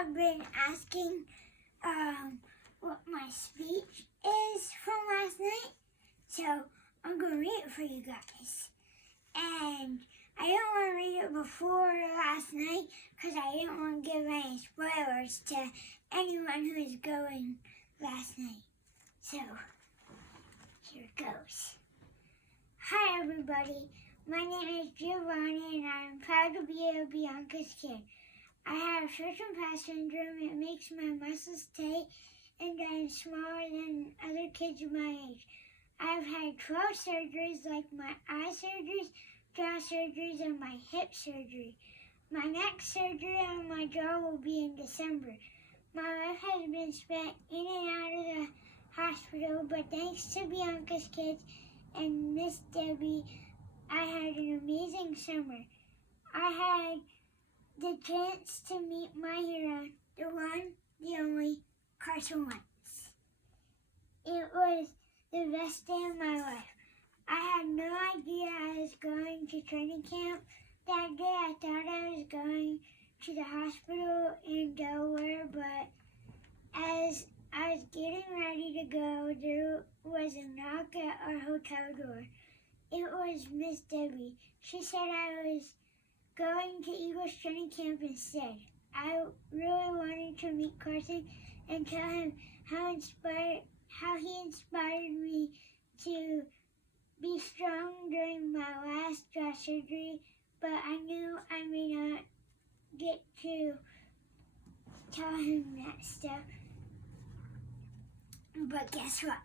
have been asking what my speech is from last night, so I'm going to read it for you guys. And I didn't want to read it before last night because I didn't want to give any spoilers to anyone who is going last night. So, here it goes. Hi everybody, my name is Giovanni and I am proud to be a Bianca's kid. I have short and fast syndrome. It makes my muscles tight and I'm smaller than other kids my age. I've had 12 surgeries like my eye surgeries, jaw surgeries, and my hip surgery. My next surgery on my jaw will be in December. My life has been spent in and out of the hospital, but thanks to Bianca's kids and Miss Debbie, I had an amazing summer. I had the chance to meet my hero, the one, the only, Carson Wentz. It was the best day of my life. I had no idea I was going to training camp. That day I thought I was going to the hospital in Delaware, but as I was getting ready to go, there was a knock at our hotel door. It was Miss Debbie. She said I was going to Eagles training camp instead. I really wanted to meet Carson and tell him how he inspired me to be strong during my last jaw surgery, but I knew I may not get to tell him that stuff. But guess what?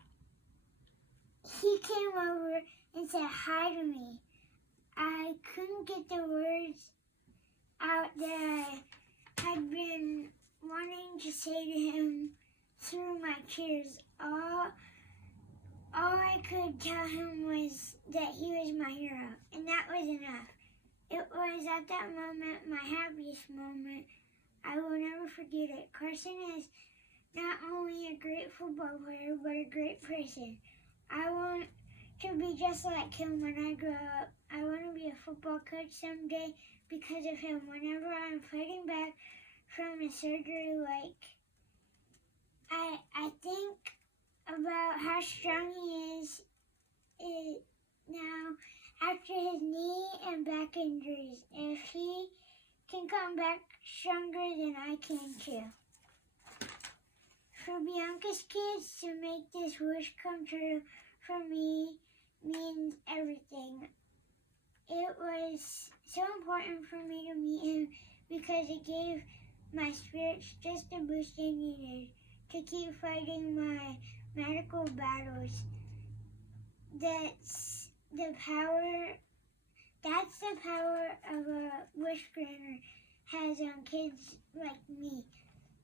He came over and said hi to me. I couldn't get the words out that I had been wanting to say to him through my tears. All I could tell him was that he was my hero, and that was enough. It was at that moment, my happiest moment. I will never forget it. Carson is not only a great football player, but a great person. I want to be just like him when I grow up. I want to be a football coach someday because of him. Whenever I'm fighting back from a surgery, I think about how strong he is now after his knee and back injuries. If he can come back stronger, then I can too. For Bianca's kids to make this wish come true for me means everything. It was so important for me to meet him because it gave my spirits just the boost they needed to keep fighting my medical battles. That's the power of a wish granter has on kids like me.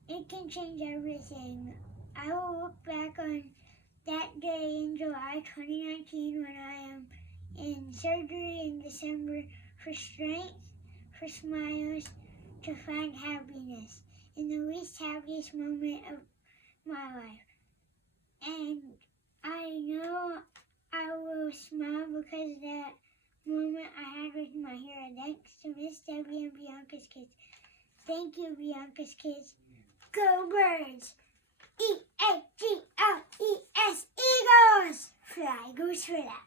It can change everything. I will look back on that day in July 2019 when I am in surgery in December for strength, for smiles, to find happiness in the least happiest moment of my life. And I know I will smile because of that moment I had with my hero. Thanks to Miss Debbie and Bianca's kids. Thank you, Bianca's kids. Go Birds! E-A-G-L-E-S, Eagles! Fly, goose for that.